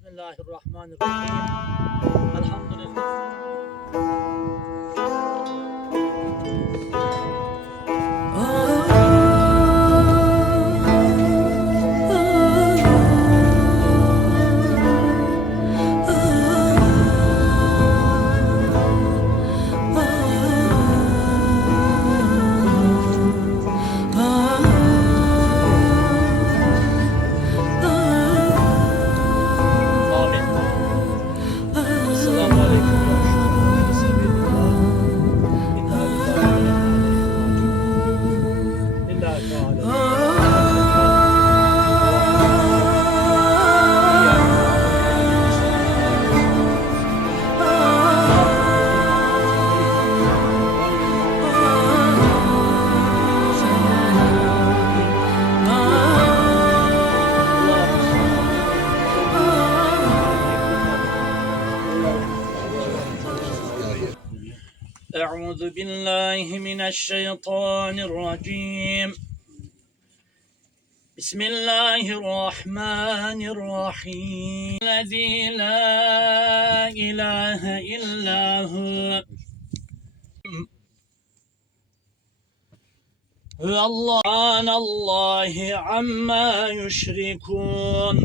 Bismillahirrahmanirrahim. Elhamdülillah. Amin. Esselamu aleyküm. Lillahi Teala. أعوذ بالله من الشيطان الرجيم. بسم الله الرحمن الرحيم. الذي لا إله إلا هو سبحان الله عما يشركون.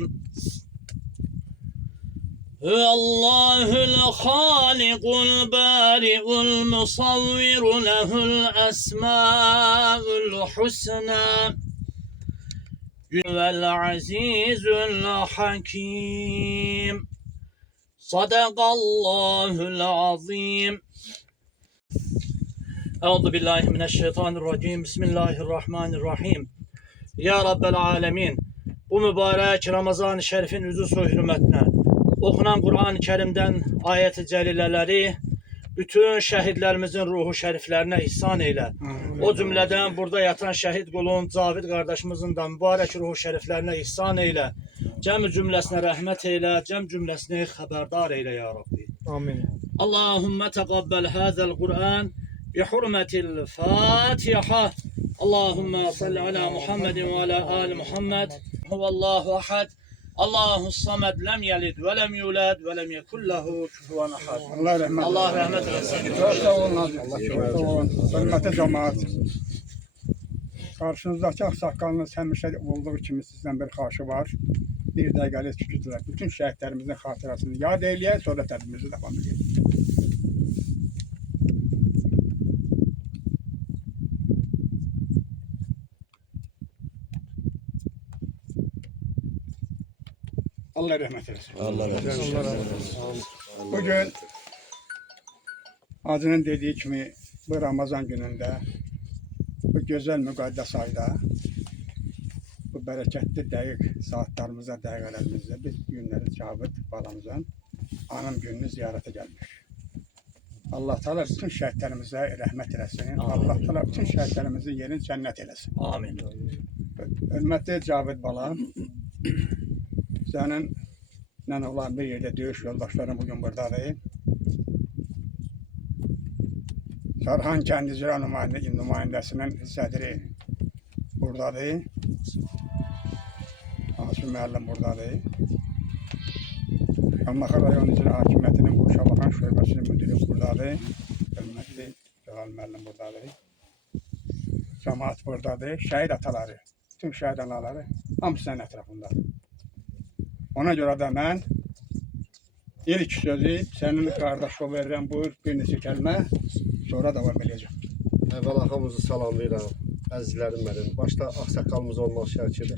هو الله الخالق البارئ المصور له الأسماء الحسنى هو العزيز الحكيم. صدق الله العظيم. أعوذ بالله من الشيطان الرجيم. بسم الله الرحمن الرحيم. Ya Rabbel Alemin. Bu mübarek Ramazan-ı Şerif'in üzü hürmetine okunan Kur'an-ı Kerim'den ayet-i celileleri bütün şehitlerimizin ruhu şeriflerine ihsan eyle. O cümleden burada yatan şehit kulun Cavid kardeşimizin de mübarek ruhu şeriflerine ihsan eyle. Cem cümlesine rahmet eyle, cem cümlesine haberdar eyle ya Rabbi. Amin. Allahümme tegabbel hazel Kur'an bi hurmetil Fatiha. Allahümme salli ala Muhammedin ve ala ali Muhammed. Huvallahu ahad. Allahu samed lem yelid ve lem yulad ve lem yekun lehu kufuven ahad. Allah rahmet eylesin. Çok sağ olun Aziz. Çok sağ olun. Hürmetli cemaat. Karşınızdaki aksakalınız həmişə olduğu kimi sizden bir xahişi var. Bir dəqiqəlik sükutla bütün şəhidlərimizin xatirəsini yad eyləyək, sonra tədbirimizi davam edək. Allah rəhmət eylesin. Allah razı olsun. Bugün Hacının dediği kimi bu Ramazan gününde, bu güzel müqəddəs ayda, bu bereketli dəqiq saatlerimizde, dəqiqələrimizdə biz günləri Cavid balamızın anım gününü ziyarete gelmiş. Allah Teala bütün şəhidlərimizə rəhmət eləsin. Allah Teala bütün şəhidlərimizin yerini cennet eləsin. Amin. Hürmetli Cavid balam, senin ne olan bir yerde dövüş yoldaşlarım bugün buradadır. Sarhan Kendicira nümayəndəsinin sədri buradadır. Asım müəllim buradadır. Şamaxı rayon icra hakimiyyətinin Quşabaxan şöbəsinin müdürü buradadır. Hörmətli Cəlal müəllim buradadır. Cemaat buradadır. Şəhid ataları, tüm şəhid anaları hamısının ətrafındadır. Ona göre de ben ilk sözü senin kardeşine veririm, buyur bir neçə kəlmə, sonra devam edeceğim. Əvvəl axamızı salamlayıram, əzizlərim mənim. Başda Ağsaqqalımız olmaq şərtilə,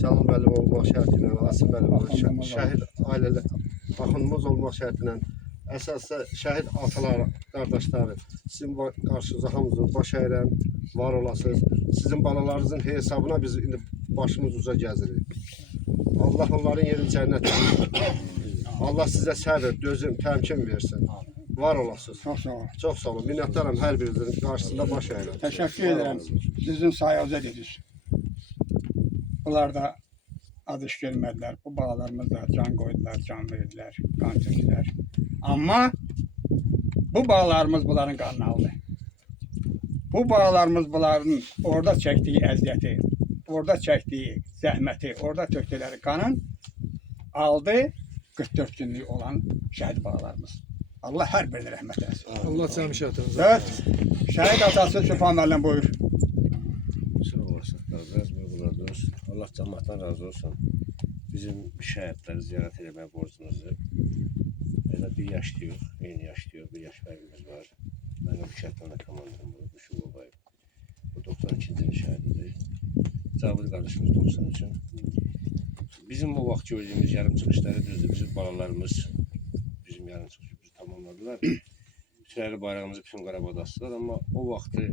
Cəlal müəllim olmaq şərtilə, Asım müəllim olmaq şəhid ailələr, axınımız olmaq şərtilə, əsasda şəhid atalar, qardaşları, sizin qarşınızda hamınızın baş əyirəm, var olasınız. Sizin balalarınızın hesabına biz indi başımız uca gəzirik. Allah onların yerini cennet etsin. Allah size səbir, dözüm, təmkin versin. Var olasınız. Çok sağ olun. Çok sağ olun. Minnətdaram hər birinizin qarşısında baş əyirəm. Teşekkür ederim. Sizin sayenizde dedik. Bunlar da ad iş gelmediler. Bu bağlarımız da can koydular, can verdiler, kan çektiler. Ama bu bağlarımız bunların kanını aldı. Bu bağlarımız bunların orada çektiği əziyyəti, orada çektiği zəhməti, orada tökdükləri kanın aldı 44 günlük olan şəhid balalarımız. Allah hər birinə rəhmət eləsin. Allah cəmi şəhətinizi. Evet, şəhid atası Sübhan müəllim buyur. Sağ olasın qardaş, buyurdular. Allah cəmaatdan razı olsun. Bizim şəhidləri ziyarət etmək borcumuzu. Elə bir yaşlıyıq, eyni yaşlıyıq, bir yaş fərqimiz var. Mənim bu şəhiddən də komandanım bu, Düşü Babayev. Bu 92-ci ilin şəhididir. Cabir qardaşımız 93. Bizim bu vaxt gördüyümüz yarım çıxışları düzdür. Bizim balalarımız bizim yarım çıxışımızı tamamladılar. Sürəli bayrağımızı bütün Qarabağda astılar, amma o vaxtı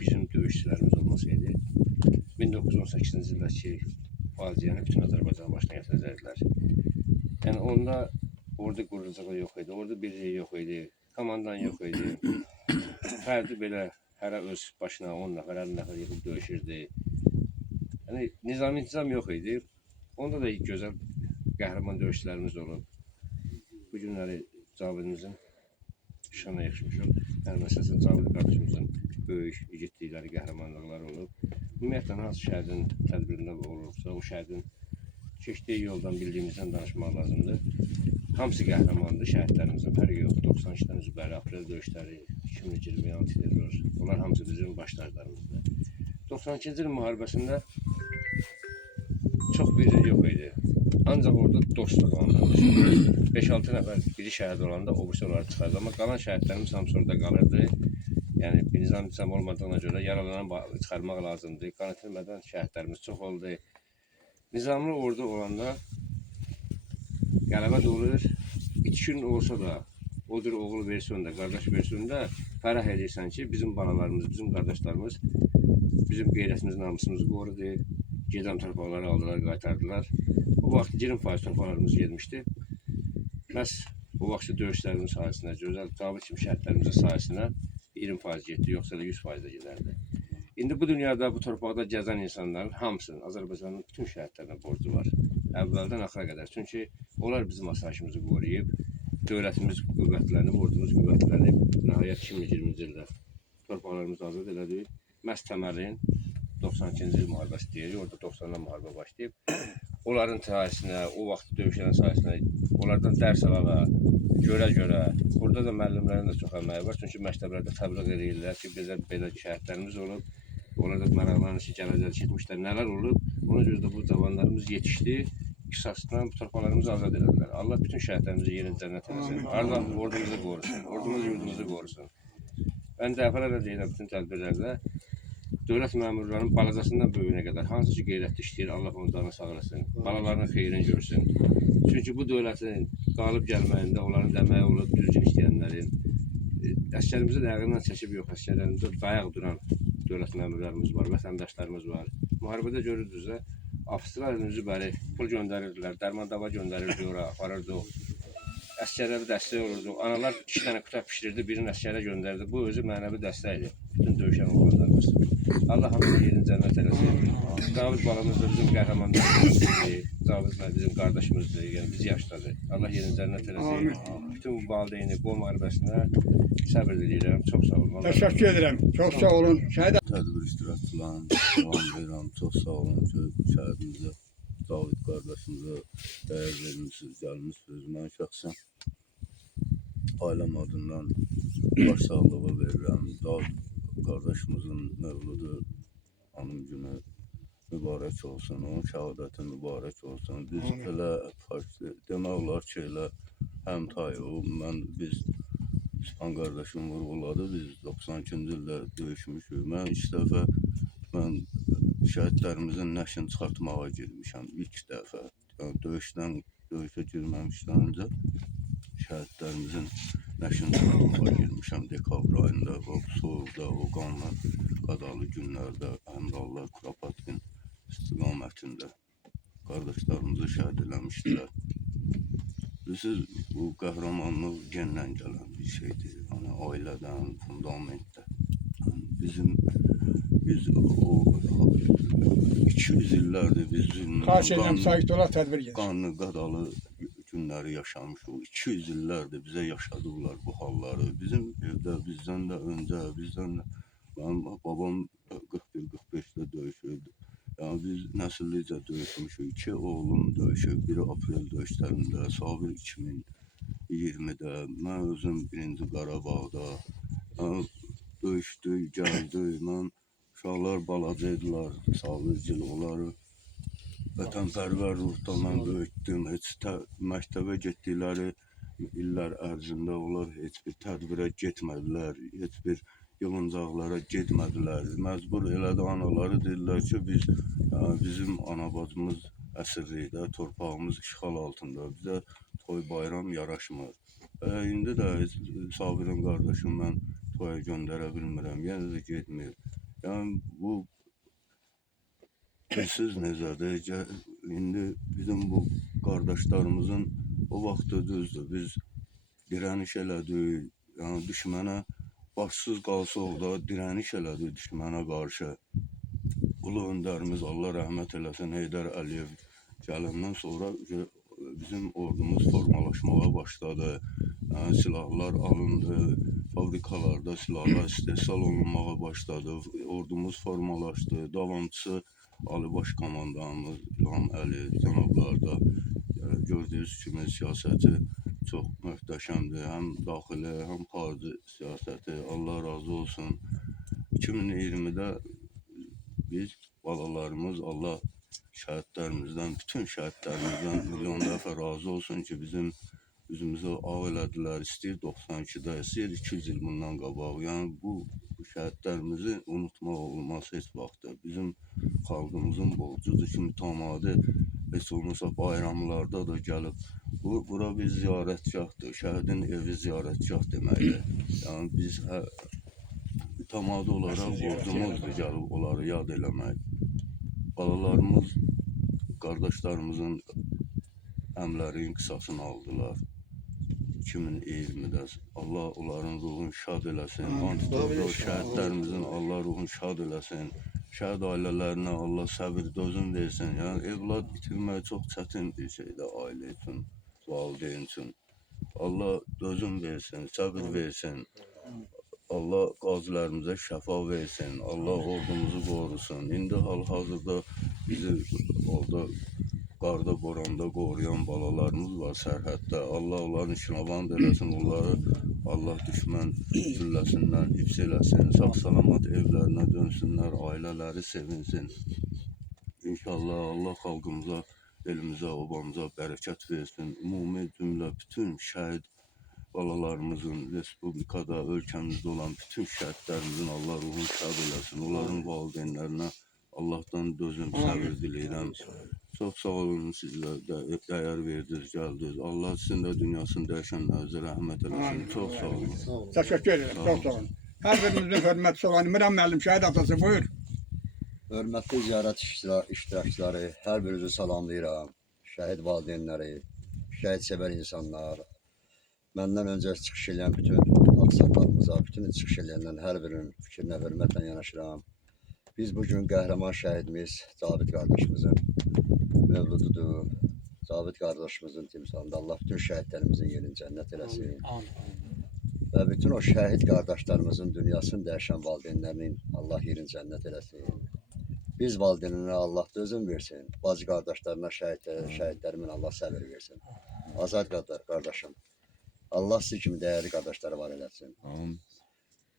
bizim döyüşçülərimiz olmasaydı 1918-ci ildəki faciəni bütün Azərbaycan başına gətirəcəkdilər. Yəni onda orada quruculuq yox idi, orada birliyi yox idi, komandan yox idi. Fərdi belə hərə öz başına 10 nəfər, 50 nəfər yığıb döyüşürdü. Yəni nizam intizam yox idi. Onda da gözəl qəhrəman döyüşçülərimiz olub. Bu günləri Cavidimizin şana yaxşımışıq. Yəni məsələn Cavid qardaşımızın böyük igidlikləri, qəhrəmanlıqları olub. Ümumiyyətlə hansı şəhidin tədbirində olursa, o şəhidin keçdiyi yoldan bildiyimizdən danışmaq lazımdır. Hamısı qəhrəmandır, şəhidlərimizin fərqi yox. 92-dən üzbəri aprel döyüşləri, 2020 antiterror, onlar hamısı bizim başlarlarımızdır. 92-ci ilin müharibəsində çox birlik yox idi. Ancaq orada dostluq anlamışdı. 5-6 nəfər biri şəhid olanda o birisi onları çıxardı. Amma qalan şəhidlərimiz hamısı orada qalırdı. Yəni bir nizam olmadığına görə yaralanan çıxarmaq lazımdır. Qan itirmədən şəhidlərimiz çox oldu. Nizamlı ordu olanda qələbə də olur. İtkin olsa da, odur oğul versiyonda, qardaş versiyonda fərah edirsən ki, bizim balalarımız, bizim qardaşlarımız bizim qeyrətimiz, namusumuzu qorudu. Gedən torpaqları aldılar, qaytardılar. O vaxt 20% torpaqlarımız getmişdi. Məhz o vaxt döyüşlərimiz sayəsində, gözəl Cavid kimi şəhidlərimizin sayəsində 20% getdi, yoxsa da 100% də gedərdi. İndi bu dünyada, bu torpaqda gəzən insanların hamısının, Azərbaycanın bütün şəhidlərinə borcu var. Əvvəldən axıra qədər. Çünki onlar bizim asayişimizi qoruyub, dövlətimiz qüvvətlənib, ordumuz qüvvətlənib, nəhayət 2020-ci ildə torpaqlarımızı azad elədik. Məhz təməlin 92-ci il müharibəsi deyirik, orada 90-dan müharibə başlayıb. Onların sayəsində, o vaxt döyüşlərin sayəsində, onlardan dərs alala, görə, burada da müəllimlərin də çox əməyi var. Çünki məktəblərdə təbliğ edirlər ki, bizə belə şəhidlərimiz olub, onlar da maraqlarını ki, gələcək etmişlər, nələr olub. Ona görə də bu cavanlarımız yetişdi, qisasdan bu torpaqlarımızı azad edilər. Allah bütün şəhidlərimizi yerin cənnət eləsin. Allah ordumuzu qorusun, ordumuz yurdumuzu qorusun. Mən dəfələrlə deyirəm bütün tədbirlərdə, dövlət məmurlarının balacasından böyüyünə qədər hansı ki qeyrətli işləyir, Allah onu canı sağ eləsin, balalarının xeyrini görsün. Çünki bu dövlətin qalib gəlməyində onların əməyi olub, düzgün işləyənlərin, əsgərimizin ayağından çəkib yox, əsgərlərimizdə dayaq duran dövlət məmurlarımız var, vətəndaşlarımız var. Müharibədə görürdünüzsə, ofislər üzü bəri pul göndərirdilər, dərman dava göndərirdi ora, aparırdıq. Əsgərlərə dəstək olurdu. Analar 2 dənə qutab pişirirdi, birini əsgərə göndərdi. Bu özü mənəvi dəstəkdir. Bütün döyüşən oğlanlarımız. Allah hamısını yerin cənnət eləsin. Cavid balamız da bizim qəhrəmanlarımızdır. Cavid bizim qardaşımızdır. Yəni biz yaşdadır. Allah yerin cənnət eləsin. Bütün bu valideyni, bu müharibəsinə səbir diləyirəm. Çox sağ olun. Təşəkkür edirəm. Çox sağ olun. Şəhid Tədbir iştirakçılarına salam verirəm. Çox sağ olun ki, şəhidimizə, Cavid qardaşımıza dəyər vermişsiniz, gəlmişsiniz. Mən şəxsən ailəm adından başsağlığı verirəm. Cavid qardaşımızın mövludu, anım günü mübarək olsun, onun şəhadəti mübarək olsun. Biz elə demək olar ki, elə həmtayıq. Biz İspan qardaşım vurğuladı, biz 92-ci ildə döyüşmüşük. Mən 2 dəfə şəhidlərimizin nəşini çıxartmağa girmişəm, ilk dəfə. Yəni, döyüşə girməmişdən öncə şəhidlərimizin nəşini çıxartmağa girmişəm dekabr ayında. O soğuqda, o qanla qadalı günlərdə, Əmrallah, Kuropatkin istiqamətində qardaşlarımızı şəhid eləmişdilər. Bilirsiniz, bu qəhrəmanlıq gendən gələn bir şeydir. Yəni, ailədən, fundamentdə. Yəni, biz o 200 illərdir bizim xahiş edirəm, sakit ola, tədbir gedir. qanlı qadalı günləri yaşamışıq. 200 illərdir bizə yaşadıblar bu halları. Bizim evdə, bizdən də öncə, mənim babam 41-45-də döyüşürdü. Yani biz nəsillicə döyüşmüşük. 2 oğlum döyüşüb. Biri aprel döyüşlərində, Sabir 2020-də, mən özüm 1-ci Qarabağda döyüşdük, gəldik. Mən uşaqlar balacaydılar, Sabircil onları vətənpərvər ruhdan mən böyütdüm. Heç məktəbə getdikləri illər ərzində onlar heç bir tədbirə getmədilər, heç bir yığıncaqlara getmədilər. Məcbur elədi anaları dedilər ki, bizim anabacımız əsirlikdə, torpağımız işğal altında, bizə toy bayram yaraşmır. İndi də Sabirin qardaşım mən toya göndərə bilmirəm, yenə də getmir. Yəni bu siz necədir? İndi bizim bu qardaşlarımızın o vaxtı düzdür, biz dirəniş elədik, yəni düşmənə başsız qalsaq da dirəniş elədik düşmənə qarşı. Ulu öndərimiz Allah rəhmət eləsin Heydər Əliyev gələndən sonra bizim ordumuz formalaşmağa başladı. Yəni silahlar alındı, fabrikalarda silahlar istehsal olunmağa başladı, ordumuz formalaşdı, davamçısı Ali Baş Komandanımız İlham Əliyev cənablarda gördüyünüz kimi siyasəti çox möhtəşəmdir. Həm daxili, həm xarici siyasəti. Allah razı olsun. 2020-də biz balalarımız, Allah şəhidlərimizdən, bütün şəhidlərimizdən milyon dəfə razı olsun ki, bizim üzümüzə ağ elədilər. İstəyir 92-də, istəyir 200 il bundan qabaq. Yəni bu şəhidlərimizi unutmaq olmaz heç vaxtda. Bizim xalqımızın borcudur ki, mütəmadi heç olmasa bayramlarda da gəlib. Bura bir ziyarətgahdır, şəhidin evi ziyarətgah deməkdir. Yəni biz mütəmadi olaraq borcumuzdur gəlib onları yad eləmək. Balalarımız, qardaşlarımızın əmlərin qisasını aldılar. 2020-də Allah onların ruhunu şad eləsin. Antidorda şəhidlərimizin Allah ruhunu şad eləsin. Şəhid ailələrinə Allah səbir, dözüm versin. Yəni evlad itirmək çox çətin bir şeydir ailə üçün, valideyn üçün. Allah dözüm versin, səbir versin. Allah qazilərimizə şəfa versin. Allah ordumuzu qorusun. İndi hal-hazırda bizi orada qarda, boranda qoruyan balalarımız var sərhəddə. Allah onların işinavand eləsin, onları Allah düşmən zülləsindən hifz eləsin, sağ-salamat evlərinə dönsünlər, ailələri sevinsin. İnşallah Allah xalqımıza, elimizə, obamıza bərəkət versin. Ümumi cümlə bütün şəhid balalarımızın, respublikada, ölkəmizdə olan bütün şəhidlərimizin Allah ruhunu şad eləsin. Onların valideynlərinə Allahdan dözüm, səbir diləyirəm. Çox sağ olun, sizlə dəyər verdiniz, gəldiniz. Allah sizin də dünyasını dəyişənlərinizə rəhmət eləsin. Çox sağ olun. Təşəkkür ederim, çox sağ olun. Hər birimizin hörmətli olan Miran müəllim şəhid atası, buyur. Hörmətli ziyarət iştirakçıları, hər birinizi salamlayıram. Şəhid valideynləri, şəhid sevər insanlar, məndən öncə çıxış edən bütün ağsaqqalımıza, bütün çıxış edənlərin hər birinin fikrinə hörmətlə yanaşıram. Biz bugün qəhrəman şəhidimiz Cavid qardaşımızın mövlududur. Cavid qardaşımızın timsalında Allah bütün şəhidlərimizin yerini cənnət eləsin. Və bütün o şəhid qardaşlarımızın dünyasını dəyişən valideynlərinin Allah yerini cənnət eləsin. Biz valideynlərə Allah dözüm versin. Bacı qardaşlarına, şəhidlərimin Allah səbir versin. Azad qardaşım, Allah sizi kimi dəyərli qardaşları var eləsin.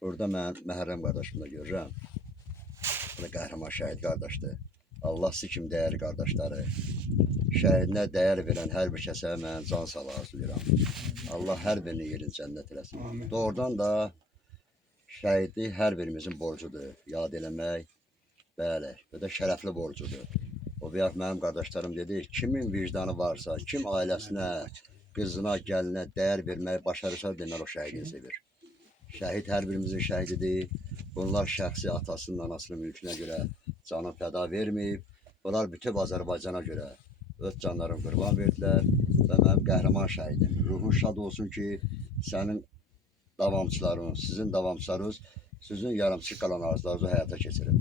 Burada mən Məhərrəm qardaşımı da görürəm. Bu da qəhrəman şəhid qardaşdır. Allah sizi kimi dəyərli qardaşları, şəhidinə dəyər verən hər bir kəsə mən can sağlığı arzulayıram. Allah hər birinin yerini cənnət eləsin. Doğrudan da şəhidi hər birimizin borcudur. Yad eləmək, bəli, və də şərəfli borcudur. O bəyək mənim qardaşlarım dedi, kimin vicdanı varsa, kim ailəsinə, qızına, gəlinə dəyər verməyi başarırsa, demək o şəhidini sevir. Şəhid hər birimizin şəhididir. Bunlar şəxsi atasının, anasının mülkünə görə canı fəda verməyib. Bunlar bütün Azərbaycana görə öz canlarını qurban verdilər və mənim qəhrəman şəhidim. Ruhun şad olsun ki, sənin davamçıların, sizin davamçılarınız, sizin yarımçıq qalan arzularınızı həyata keçirib.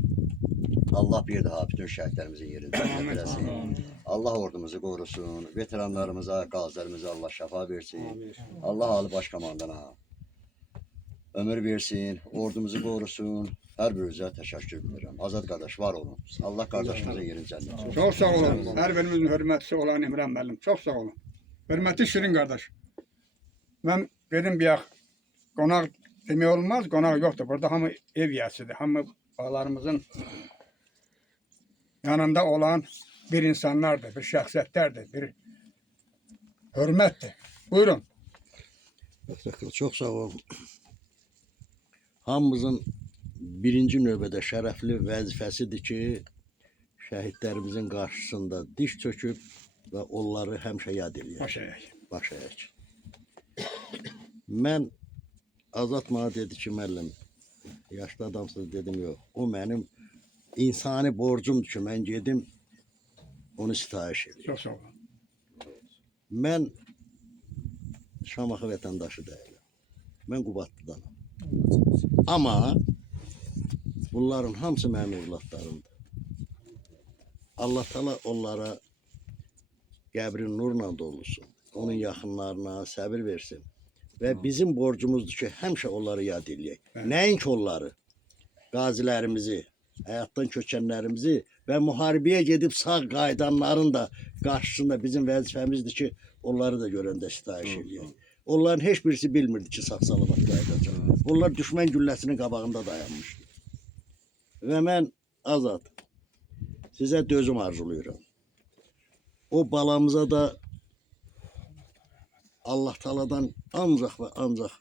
Allah bir daha bütün şəhidlərimizin yerini cənnət eləsin. Allah ordumuzu qorusun, veteranlarımıza, qazilərimizə Allah şəfa versin. Allah Ali Baş Komandana, ömür versin, ordumuzu korusun. Her birinizə təşəkkür edirəm. Azad qardaş var olun. Allah qardaşımıza yerin cənnət olsun. Çok sağ olun. Her birimizin hürmetçisi olan İmran müəllim. Çok sağ olun. Hürmetli Şirin kardeş. Ben dedim bir konak demək olmaz. Konak yoktur. Burada hamı ev yəsidir. Hamı bağlarımızın yanında olan bir insanlardır, bir şəxsiyyətlərdir, bir hürmettir. Buyurun. Çox sağ ol. Hamımızın birinci növbədə şərəfli vəzifəsidir ki, şəhidlərimizin qarşısında diş çöküb və onları həmişə yad eləyək. Baş əyək. Mən Azad mənə dedi ki, müəllim, yaşlı adamsınız dedim, yox. O mənim insani borcumdur ki, mən gedim onu sitayiş edeyim. Çok sağ olun. Mən Şamaxı vətəndaşı deyiləm. Mən Qubadlıdanam. Amma bunların hamısı mənim evlatlarımdır. Allah Teala onlara qəbrin nurla dolsun. Onun yaxınlarına səbir versin. Və bizim borcumuzdur ki, həmişə onları yad eləyək. Nəinki onları, qazilərimizi, həyatdan köçənlərimizi və müharibəyə gedib sağ qayıdanların da qarşısında bizim vəzifəmizdir ki, onları da görəndə sitayiş eləyək. Onların heç birisi bilmirdi ki, sağ-salamat qayıdacaq. Onlar düşmən gülləsinin qabağında dayanmışdı. Və mən Azad, sizə dözüm arzulayıram. O balamıza da Allah Teala'dan ancaq və ancaq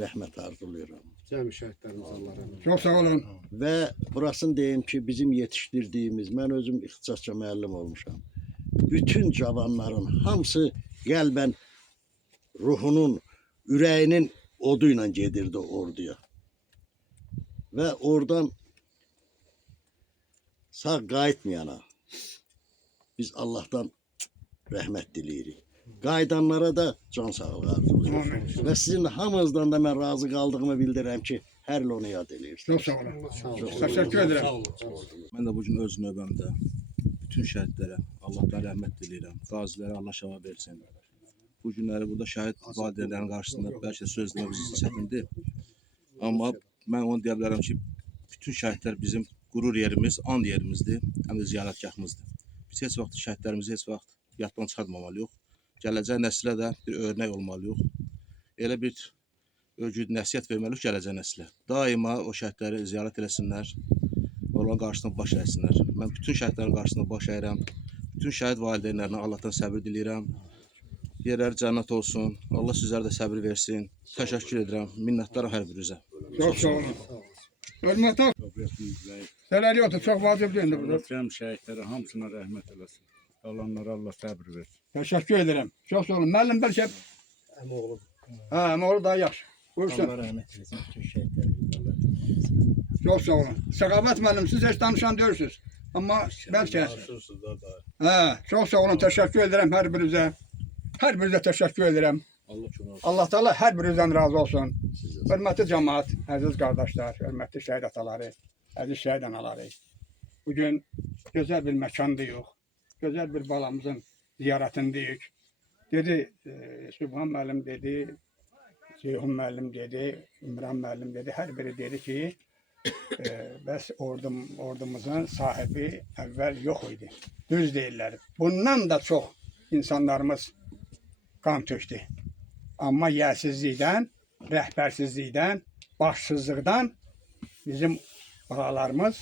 rəhmət arzulayıram. Cəmi şəhidlərimiz Allah rəhmət eylesin. Çok sağ olun. Və burasını deyim ki, bizim yetişdirdiyimiz, mən özüm ixtisasca müəllim olmuşam. Bütün cavanların hamısı qəlbən ruhunun, ürəyinin odu ilə gedirdi orduya. Və oradan sağ qayıtmayana biz Allah'tan rəhmət diləyirik. Qayıdanlara da can sağlığı arzulayıram. Və sizin hamınızdan da mən razı qaldığımı bildirirəm ki, hər il onu yad edirsiniz. Çok sağ olun. Teşekkür ederim. Mən də bu gün öz növbəmdə bütün şəhidlərə Allahdan rəhmət diləyirəm. Qazilərə Allah şəfa versin. Bu günləri burada şəhid valideynlərin qarşısında bəlkə söz demək bizim üçün çətindir. Amma mən onu deyə bilərəm ki, bütün şəhidlər bizim qürur yerimiz, and yerimizdir, həm də ziyarətgahımızdır. Biz heç vaxt şəhidlərimizi heç vaxt yaddan çıxartmamalıyıq. Gələcək nəslə də bir örnək olmalıyıq. Elə bir ögüd nəsihət verməliyik gələcək nəslə. Daima o şəhidləri ziyarət eləsinlər, onların qarşısında baş əysinlər. Mən bütün şəhidlərin qarşısında baş əyirəm. Bütün şəhid valideynlərinə Allahdan səbir diləyirəm. Yerləri cənnət olsun. Allah sizlərə də səbir versin. Təşəkkür edirəm. Minnətdaram hər birinizə. Çok sağ olun. Hürmetli. Neler yoktu. Çok vacip değildi burada. Cəm şəhidlərə hamısına rəhmət eləsin. Qalanlara Allah səbir versin. Teşekkür ederim. Çok sağ olun. Müəllim belki Əmoğlu. ha, oğlu daha yaxşı. Buyursun. rəhmət eləsin bütün şəhidlərə. Çok sağ olun. Səqavət müəllim siz heç danışan deyilsiniz. Amma bəlkə. Çok sağ olun. Teşekkür ederim her birinize. Her birinize teşekkür ederim. Allah Teala her birinizden razı olsun. Hürmetli cemaat, aziz kardeşler, hürmetli şehit ataları, aziz şehit anaları. Bugün güzel bir mekandayıq. Güzel bir balamızın ziyaretindeyik. Dedi, Sübhan müəllim dedi, Ceyhun müəllim dedi, İmran müəllim dedi. Her biri dedi ki, bəs ordumuzun sahibi evvel yok idi. Düz değiller. Bundan da çok insanlarımız kan tökdü. Amma yərsizlikdən, rəhbərsizlikdən, başsızlıqdan bizim bağalarımız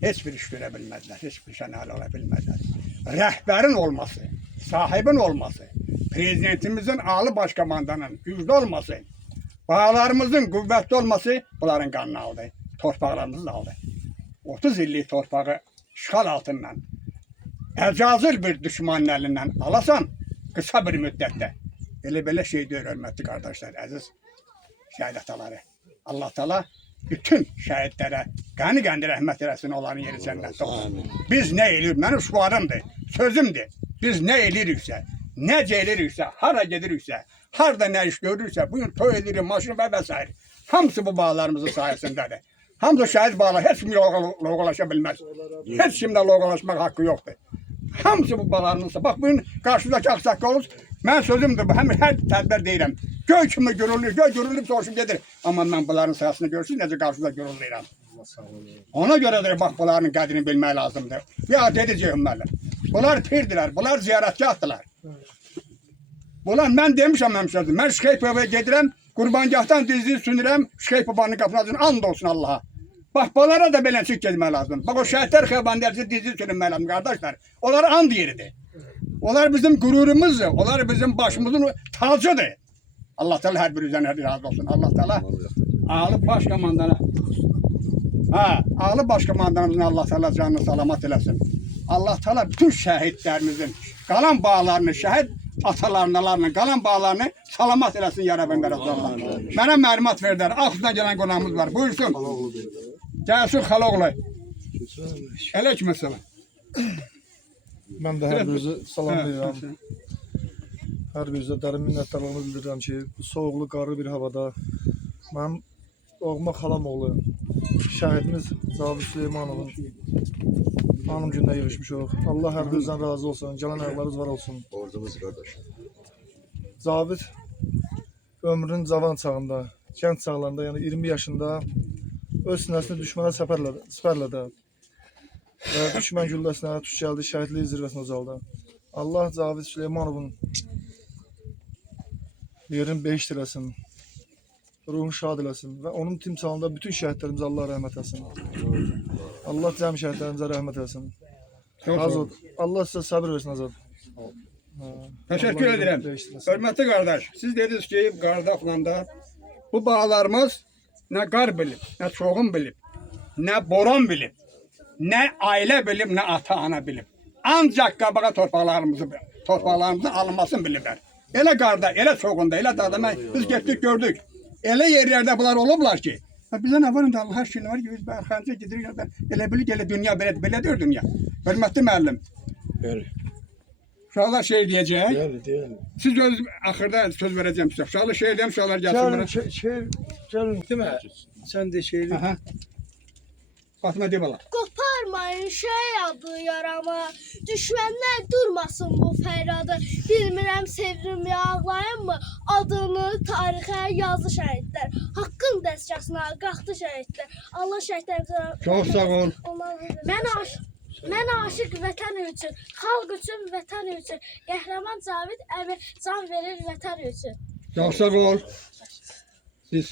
heç bir iş görə bilmədilər, heç bir şey nail ola bilmədilər. Rəhbərin olması, sahibin olması, prezidentimizin, ali başkomandanın güclü olması, bağalarımızın qüvvətli olması bunların qanını aldı, torpaqlarımızı aldı. 30 illik torpağı işğal altından, əcazil bir düşmanın əlindən alasan, qısa bir müddətdə. Belə şey deyir, hörmətli qardaşlar, əziz şəhid ataları. Allah Teala bütün şəhidlərə qəni rəhmət eləsin, onların yeri cənnətdə olsun. Biz nə edirik? Mənim şuarımdır, sözümdür. Biz nə ediriksə, necə ediriksə, hara gediriksə, harada nə iş görürüksə, bugün toy edirik, maşın və s. Hamısı bu bağlarımızın sayəsindədir. Hamısı şəhid bağlar, heç kim loğalaşa bilməz. Heç kimdə loğalaşmaq haqqı yoxdur. Hamısı bu bağlarımızın. Bax, bugün qarşıdakı ağsaqqalımız, mən sözümdür, hər tədbir deyirəm. Göy kimi görülür, göy görülüb soruşub gedir. Amma mən bunların sayəsini görürsünüz, necə qarşıda görülürəm. Ona görədir, bax, bunların qədrini bilmək lazımdır. Ya, dedi Ceyhun müəllim, bunlar pirdirlər, bunlar ziyarətgahdılar. Bunlar, mən demişəm həmşədir, mən Şükheypovaya gedirəm, Qurbangahdan dizli sünürəm, Şükheypovanın qapına açın, and olsun Allaha. Bax, bunlara da beləncik gezmək lazım. Bax, o şəhətlər xeyabandiyəsi dizli sünürmək lazım, qardaşlar. Onlar and yeridir. Onlar bizim qürurumuzdur, onlar bizim başımızın tacıdır. Allah Teala hər birinizdən razı olsun. Allah Teala ağlı baş komandana, ağlı baş komandanımızın Allah Teala canını salamat eləsin. Allah Teala bütün şəhidlərimizin qalan bağlarını, şəhid atalarını, qalan bağlarını salamat eləsin ya Rabbim Allah. Mənə məlumat verdilər. Ağzından gələn qonağımız var. Buyursun. Gəlsin Xaloğlu. Aleyküm selam. Mən də hər birinizə salamlayıram. Hər birinizə dərin minnətdarlığımı bildirirəm ki, bu soğuqlu, qarlı bir havada mənim doğma xalam oğlu, şəhidimiz Cavid Süleymanovun anım gününə yığışmışıq. Allah hər birinizdən razı olsun, gələn ayaqlarınız var olsun. Ordumuz qardaş. Cavid ömrünün cavan çağında, gənc çağlarında, yəni 20 yaşında öz sinəsini düşmənə səpərlədi. Və düşmən gülləsinə tuş gəldi, şəhidlik zirvəsinə ucaldı. Allah Cavid Süleymanovun yerini behişt eləsin, ruhunu şad eləsin və onun timsalında bütün şəhidlərimizə Allah rəhmət eləsin. Allah cəm şəhidlərimizə rəhmət eləsin. Azad, Allah sizə səbir versin Azad. Təşəkkür edirəm. Hörmətli qardaş, siz dediniz ki, Qardaxlanda bu bağlarımız nə qar bilib, nə çoğun bilib, nə boran bilib, nə ailə bilib, nə ata-ana bilib. Ancaq qabağa torpaqlarımızın alınmasını biliblər. Elə qarda, elə çoğunda, elə dağda biz getdik, gördük. Elə yerlərdə bunlar olublar ki, bizə nə var indi Allah aşkına var ki, biz arxanca gidirik, elə bilik, elə dünya belədir dünya. Hörmətli müəllim. Uşaqlar şey deyəcək. Siz öz axırda söz verəcəm sizə. Uşaqlar şey deyəm, uşaqlar gəlsin. Gəlin, demə, sən də şeyli. Fatma de bala. Qoparmayın şey adı yarama, düşmənlər durmasın bu fəryadı. Bilmirəm sevrim ağlayım mı, adını tarixə yazı şəhidlər. Haqqın dəstgahına qalxdı şəhidlər. Allah şəhidlərimizə... Çox sağ ol. Mən aşıq vətən üçün, xalq üçün, vətən üçün. Qəhrəman Cavid əmi can verir vətən üçün. Çox sağ ol. Siz,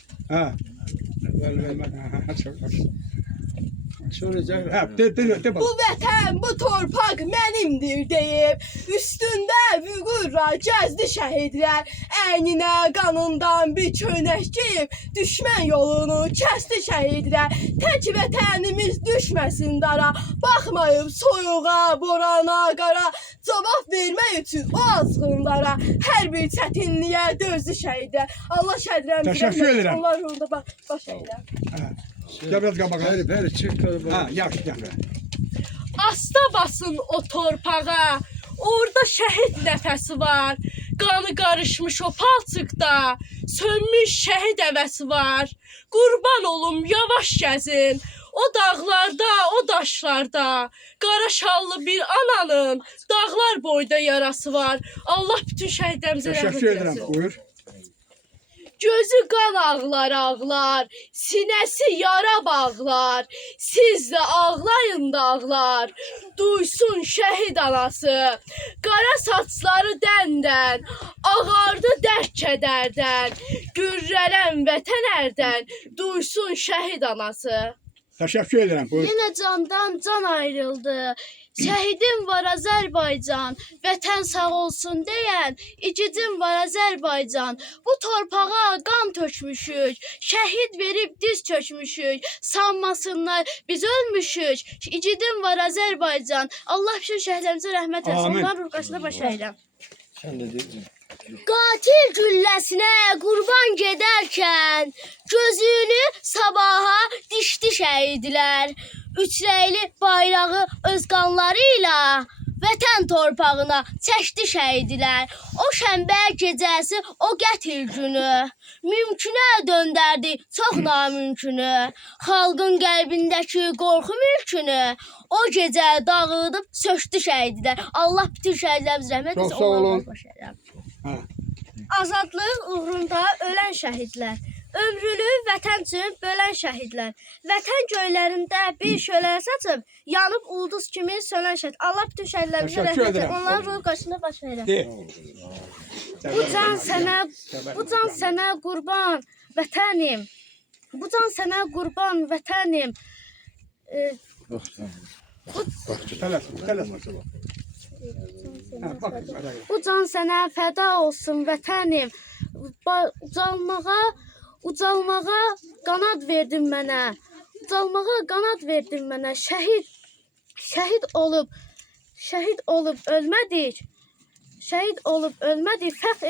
Bu vətən, bu torpaq mənimdir deyib, üstündə vüqurla gəzdi şəhidlər, əyninə qanından bir çönək geyib, düşmən yolunu kəsdi şəhidlər, tək vətənimiz düşməsin dara, baxmayıb soyuğa, borana, qara, cavab vermək üçün o azğınlara, hər bir çətinliyə dözdü şəhidlər. Allah şəhidlərimizə onlar yolunda baş əylər. Gel biraz qabağa. Bəli, çıx. Yaxşı, gəl. Asta basın o torpağa, orada şəhid nəfəsi var. Qanı qarışmış o palçıqda, sönmüş şəhid əvəsi var. Qurban olum, yavaş gəzin, o dağlarda, o daşlarda. Qara şallı bir ananın dağlar boyda yarası var. Allah bütün şəhidlərimizə rəhmət Təşəkkür edirəm, eləsin. buyur. Gözü qan ağlar, sinəsi yara bağlar, siz də ağlayın dağlar, duysun şəhid anası, qara saçları dəndən, ağardı dərd kədərdən, gürrələn vətən ərdən, duysun şəhid anası. Təşəkkür edirəm, buyur. Yenə candan can ayrıldı, şəhidim var Azərbaycan, vətən sağ olsun deyən, igidim var Azərbaycan. Bu torpağa qan tökmüşük, şəhid verib diz çökmüşük, sanmasınlar biz ölmüşük, igidim var Azərbaycan. Allah bütün şəhidlərimizə rəhmət etsin, onların ruhqasına baş əylə. Sən də deyəcəksən. Qatil gülləsinə qurban gedərkən, gözünü sabaha dişdi şəhidlər. Üçrəyli bayrağı öz qanları ilə vətən torpağına çəkdi şəhidlər. O şənbə gecəsi, o qətl günü, mümkünə döndərdi çox namümkünü. Xalqın qəlbindəki qorxu mülkünü, o gecə dağıdıb söktü şəhidlər. Allah bütün şəhidlərimizə rəhmət etsin. Çox sağ olun. azadlıq uğrunda ölən şəhidlər, ömrünü vətən üçün bölən şəhidlər, vətən göylərində bir şölə saçıb, yanıb ulduz kimi sönən şəhid. Allah bütün şəhidlərimizə Təşəkkür rəhmət edirəm. etsin. Onların ruhu qarşısında baş verər. De. Bu can sənə qurban vətənim. Bu can sənə qurban vətənim. Tələsmə. Bak. Bu can sənə fəda olsun vətənim. Ucalmağa qanad verdin mənə. Ucalmağa qanad verdin mənə. Şəhid olub ölmədik. Şəhid olub ölmədik. Fəxr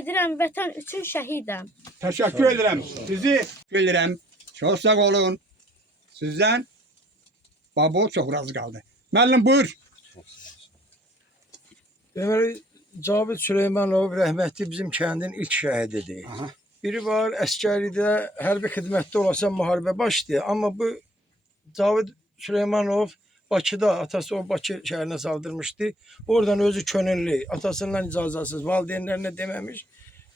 edirəm vətən üçün şəhidəm. Teşekkür ederim. Sizi bilirim. Çok sağ olun. Sizden baba çok razı kaldı. Müəllim buyur. Deməli, Cavid Süleymanov rəhmətli bizim kəndin ilk şəhididir. Aha. Biri var, əskəridə, hərbi xidmətdə olasa müharibə başlayır. Amma bu Cavid Süleymanov Bakıda, atası o Bakı şəhərinə saldırmışdı. Oradan özü könüllü, atasından icazəsiz, valideynlərinə deməmiş,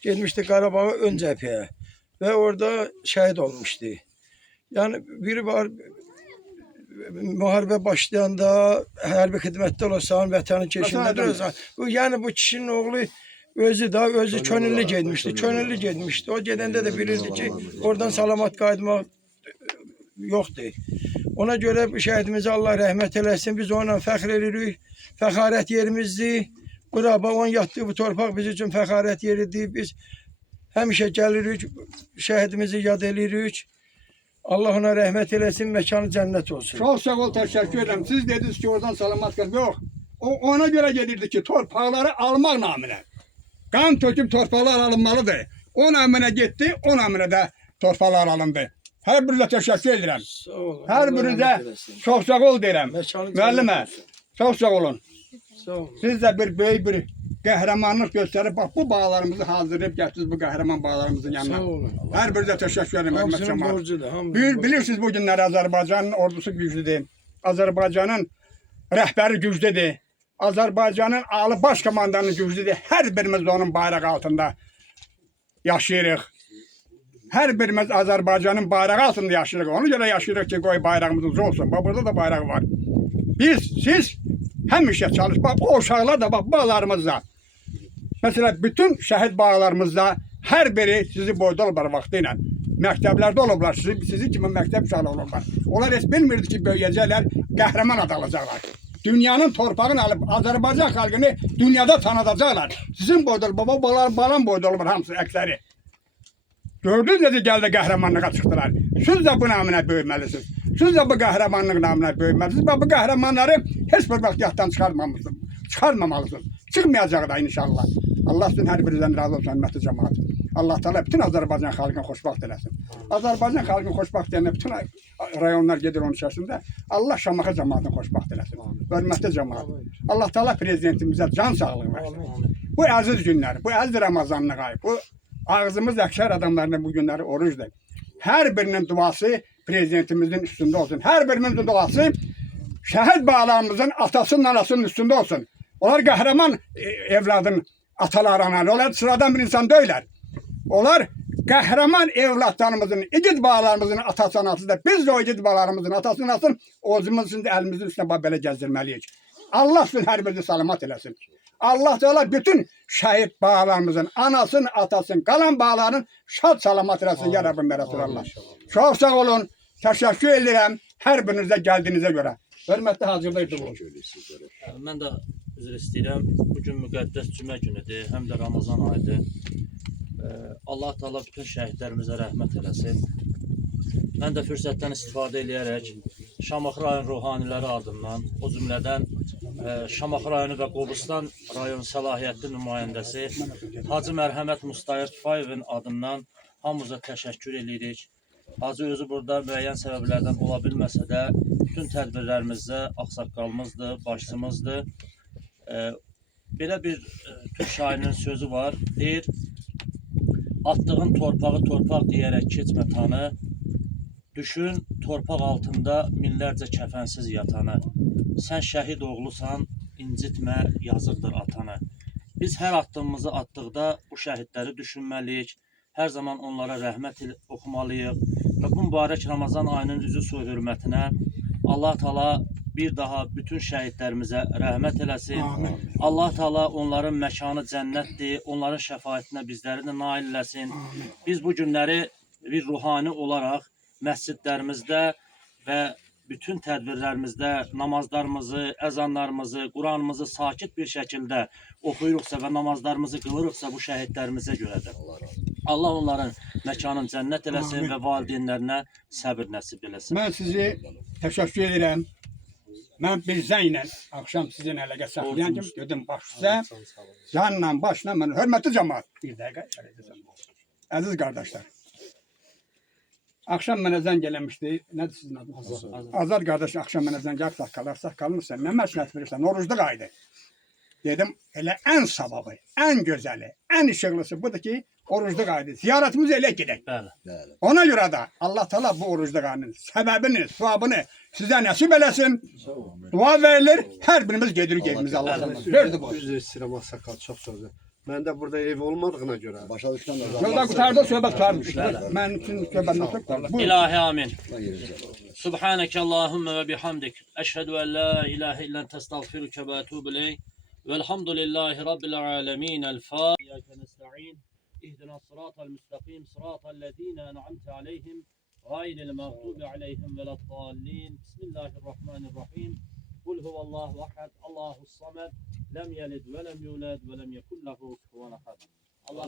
getmişdi Qarabağa ön cəbhəyə və orada şəhid olmuşdu. Yəni biri var, müharibə başlayanda hərbi xidmətdə olasan, vətənin keşiyində durursan. Bu yəni bu kişinin oğlu özü könüllü getmişdi. O gedəndə də bilirdi ki, oradan salamat qayıtmaq yoxdur. Ona görə bu şəhidimizə Allah rəhmət eləsin. Biz onunla fəxr edirik. Fəxarət yerimizdir. Quraba onun yatdığı bu torpaq bizim üçün fəxarət yeridir. Biz həmişə gəlirik, şəhidimizi yad edirik. Allah ona rəhmət eləsin, məkanı cənnət olsun. Çok sağ ol, teşekkür ederim. Siz dediniz ki oradan salamat kaldı. Yok. O ona göre gelirdi ki torpaqları almak namına. Kan töküp torpaqlar alınmalıdır. O namına gitti, o namına da torpaqlar alındı. Her birine teşekkür ederim. Sağ olun. Her Allah birinize rəhmət eləsin. çok sağ ol derim. Məkanı Müəllime, cənnət olsun. çok sağ olun. Sağ olun. Siz de bir böyük bir qəhrəmanlıq gösterip bak bu bağlarımızı hazırlayıp getirdiniz bu qəhrəman bağlarımızın yanına. Sağ olun. Her birinize teşekkür ederim. Hörmət Hamısının cəmaət. borcudur. hamısının Bilirsiniz bu günler Azerbaycan'ın ordusu güçlüdür. Azerbaycan'ın rəhbəri güçlüdür. Azerbaycan'ın Ali Baş Komandanı güçlüdür. Her birimiz onun bayrağı altında yaşayırıq. Her birimiz Azerbaycan'ın bayrağı altında yaşayırıq. Ona göre yaşayırıq ki koy bayrağımız ucu olsun. Bak burada da bayrağı var. Siz həmişə çalış. Bak o uşaqlar da bak bağlarımızda. Mesela bütün şəhid bağlarımızda her biri sizi boyda olurlar vaxtıyla. Məktəblərdə olublar, sizi kimi məktəb uşaqları olurlar. Onlar heç bilmirdi ki, böyüyəcəklər, qəhrəman ad alacaqlar. Dünyanın torpağını alıp Azerbaycan xalqını dünyada tanıdacaqlar. Sizin boyda baba balan boyda olurlar hamısı əksəri. Gördünüz necə gəldi qəhrəmanlığa çıxdılar. Siz də bu namına böyüməlisiniz. Siz də bu qəhrəmanlıq namına böyüməlisiniz. Bu qəhrəmanları heç bir vaxt yaddan çıxarmamalısınız. Çıxmayacaq da inşallah. Allah sizin hər birinizdən razı olsun, hörmətli cəmaət. Allah Teala bütün Azerbaycan xalqını xoşbaxt eləsin. Azerbaycan xalqını xoşbaxt edəndə bütün rayonlar gedir onun içərisində. Allah Şamaxı cəmaatını xoşbaxt eləsin. Hörmətli cəmaət. Allah Teala prezidentimizə can sağlığı versin. Bu əziz günlər, bu əziz Ramazanlıq ayı, bu ağzımız əksər adamlarının bu günləri orucdur. Hər birinin duası prezidentimizin üstündə olsun. Hər birimizin duası şəhid bağlarımızın atasının, anasının üstündə olsun. Onlar qəhrəman evladın ataları, anaları. Onlar sıradan bir insan deyilər. Onlar qəhrəman evlatlarımızın, igid bağlarımızın atası, anası da. Biz de o igid bağlarımızın atası, anasını özümüzün əlimizin üstüne belə gəzdirməliyik. Allah sizin hər birini salamat eləsin. Allah Teala bütün şəhid bağlarımızın, anasının, atasının, qalan bağların şad salamat eləsin. Ya Rabbim və Resulallah. Çok sağ olun. Teşekkür ederim. Her birinizə gəldiyinizə görə. Hörmətli hazırlaydı bu. Mən də üzr istəyirəm. Bugün müqəddəs cümə günüdür, həm də Ramazan ayıdır. Allah Teala bütün şəhidlərimizə rəhmət eləsin. Mən də fürsətdən istifadə edərək Şamaxı rayon ruhaniləri adından, o cümlədən Şamaxı rayonu və Qobustan rayon səlahiyyətli nümayəndəsi Hacı Mərhəmət Mustayır Tufayevin adından hamımıza təşəkkür edirik. Hacı özü burada müəyyən səbəblərdən ola bilməsə də bütün tədbirlərimizdə ağsaqqalımızdır, başçımızdır. Belə bir Türk şairinin sözü var. Deyir, attığın torpağı torpaq deyərək keçmə tanı. Düşün torpaq altında minlərcə kəfənsiz yatanı. Sən şəhid oğlusan, incitmə yazıqdır atanı. Biz hər addımımızı atdıqda bu şəhidləri düşünməliyik. Hər zaman onlara rəhmət oxumalıyıq. Və bu mübarək Ramazan ayının üzü su hürmətinə Allah Taala bir daha bütün şəhidlərimizə rəhmət eləsin. Amin. Allah Taala onların məkanı cənnətdir. Onların şəfaətinə bizləri də nail eləsin. Biz bu günləri bir ruhani olaraq məscidlərimizdə və bütün tədbirlərimizdə namazlarımızı, əzanlarımızı, Quranımızı sakit bir şəkildə oxuyuruqsa və namazlarımızı qılırıqsa bu şəhidlərimizə görədir. Allah onların məkanını cənnət eləsin Amin. və valideynlərinə səbir nəsib eləsin. Mən sizi təşəkkür edirəm. Mən bir zənglə axşam sizin əlaqə saxlayan kimi dedim başsa canla başla mən hörmətli cəmaət bir dəqiqə əziz qardaşlar. Akşam mənə zəng eləmişdi. Nədir sizin adınız? Azad qardaş akşam mənə zəng gəlib saqqalırsan. Mən məsləhət verirsən. Orucluq aydı. Dedim elə ən savabı, ən gözəli, ən işıqlısı budur ki orucluq aydı. Ziyaretimiz elə gedək. Bəli. Ona görə də Allah Teala bu orucluq ayının səbəbini, savabını sizə nəsib eləsin. Dua verilir. Hər birimiz gedirik evimizə Allah Teala. Verdi bu. Üzr istəyirəm Ağsaqqal, çox sözü. Məndə burada ev olmadığına görə. Başa düşdən Yolda qutarda söhbət qutarmış. Mən üçün söhbət yoxdur. Bu İlahi amin. Subhaneke Allahümme ve bihamdik. Eşhedü en la ilahe illen testağfiruke ve etubu ileyk. Velhamdülillahi Rabbil alemin. El-Fatiha. İyyâke nesta'in. İhdina sıratal müstakim. Sıratal lezîne en'amte aleyhim. Gayril mağdubi aleyhim veleddallin. Bismillahirrahmanirrahim. Kul huvallahu ahad. Allahus samed. Lem yelid ve lem yulad ve lem yekun lehu kufuven ahad. Allah